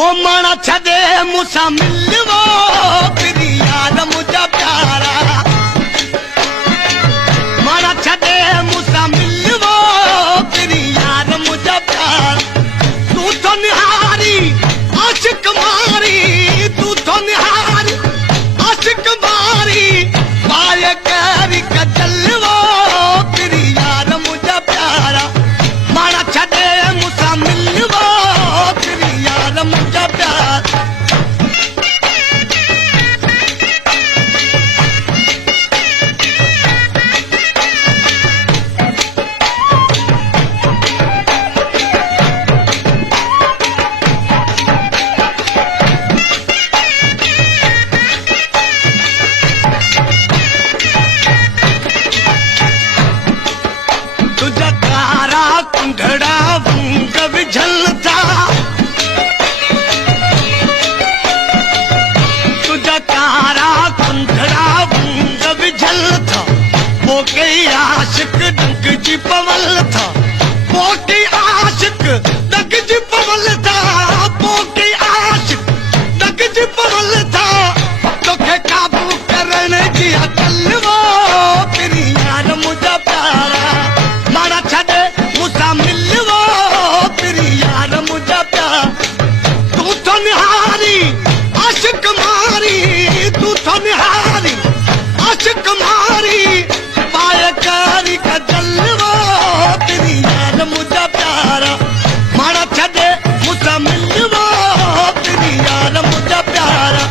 ओ माना छदे मुसा मिलवो तेरी यार मुझा प्यारा माना छदे मुसा मिलवो तेरी यार मुझा प्यारा तू तो निहारी आशिक मारी तू तो निहारी आशिक मारी पाए करी कचलवो तेरी यार मुझा प्यारा माना छदे मुसा मिलवो तेरी यार मुझा प्यारा तुझा तारा कुंडड़ा वंग विझलता तुझा तारा कुंडड़ा वंग विझलता पोके आशिक डंक जी पवल था पोके आशिक डंक जी पवल था पोके आशिक डंक जी पवल था तोखे काबू करने की अकल वो तेरी यार मुझा प्यारा मारा छदे मुसा मिलवो तेरी यार मुझा प्यारा तू तो निहारी आशिक मारी तू तो निहारी आशिक मारी पाए करी कजलवो तेरी यार मुझा प्यारा मारा छदे मुसा मिलवो तेरी यार मुझा प्यारा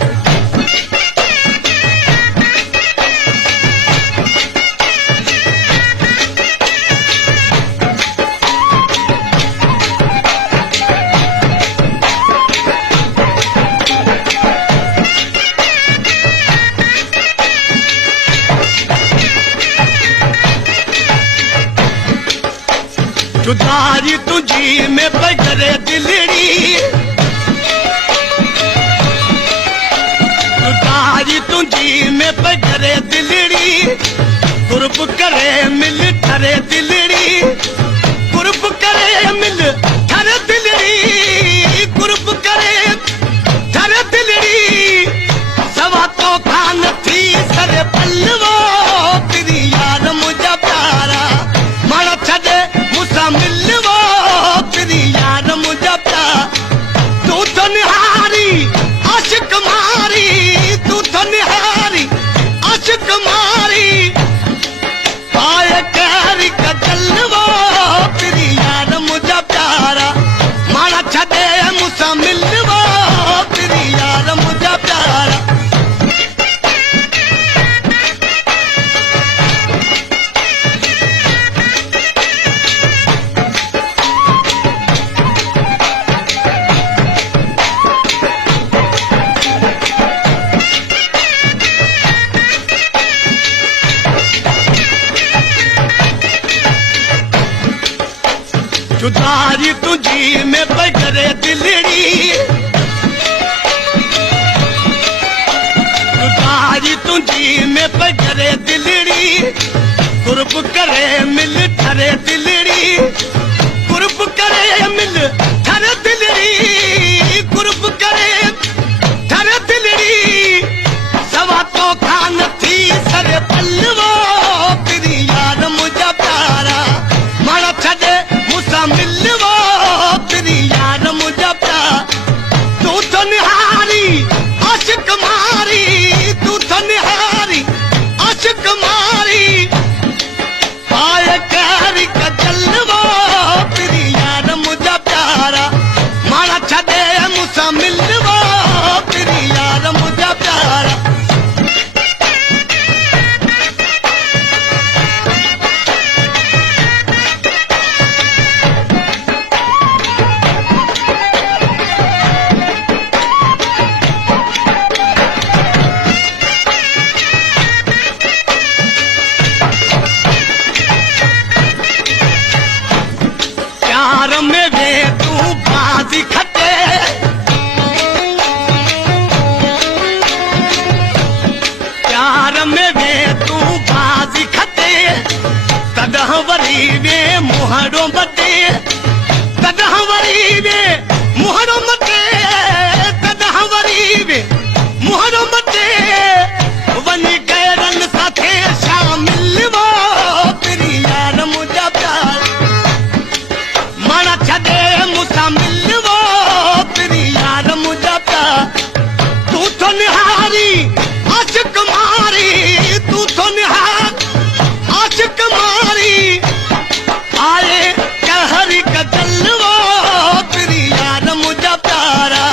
जुदारी तुझी में बगरे दिलड़ी जुदारी तुझी में बगरे दिलड़ी कुर्ब करे मिल ठरे दिलड़ी कुर्ब करे मिल ठरे दिलड़ी कुर्ब करे ठरे दिलड़ी सवा तो खान थी सरे पल्लवो तेरी यार मुझा प्यारा मारा छदे मुसा मिलवो तेरी यार मुझा प्यारा तू तो निहारी आशिक मारी तू तो निहारी आशिक मारी पाए करी कजलवो तेरी यार मुझा प्यारा मारा छदे मुसा मिलवो तेरी यार मुझा प्यारा जुदारी तुझी में बगरे दिलड़ी जुदारी तुझी में बगरे दिलड़ी कुर्ब करे मिल ठरे दिलड़ी कुर्ब करे मिल ठरे दिलड़ी कुर्ब करे ठरे दिलड़ी सवा तो खान थी सरे पल्लवो तेरी यार मुझा प्यारा मारा छदे मुसा मिलवो तेरी यार मुझा प्यारा तू तो निहारी आशिक मारी तू तो निहारी आशिक मारी पाए करी कजलवो तेरी यार मुझा प्यारा मारा छदे मुसा मिलवो तेरी यार मुझा प्यारा प्यार में वे तू बाजी खटे प्यार में वे तू बाजी खटे तदह वरी वे मुहरों बटे तदह वरी वे मुहरों बटे निहारी वे मुहर मटे वनी गैरन साथे शामिल वो तेरी यार मुझा प्यार माना छदे मुसा मिल वो तेरी यार मुझा प्यार तू तो निहारी आशिक मारी तू तो निहार आशिक मारी आए कहरी का जलवा तेरी यार मुझा प्यारा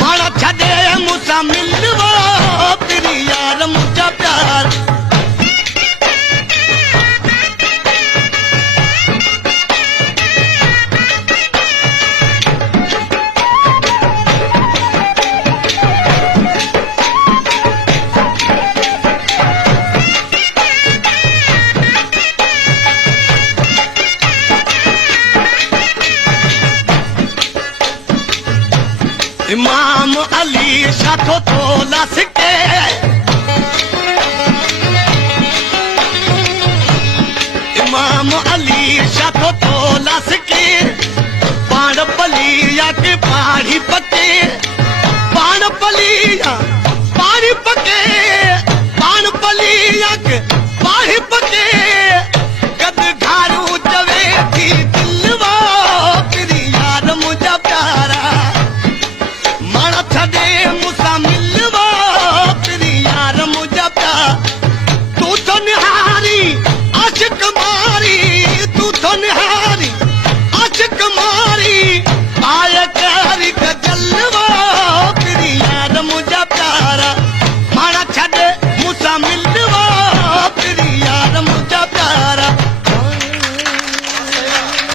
माना छदे मुसा मिलवा तेरी यार मुझा प्यार इमाम अली साथो तोला सिके इमाम अली साथो तोला सिके पाण पलिया के पानी पके पाण पलिया पानी पके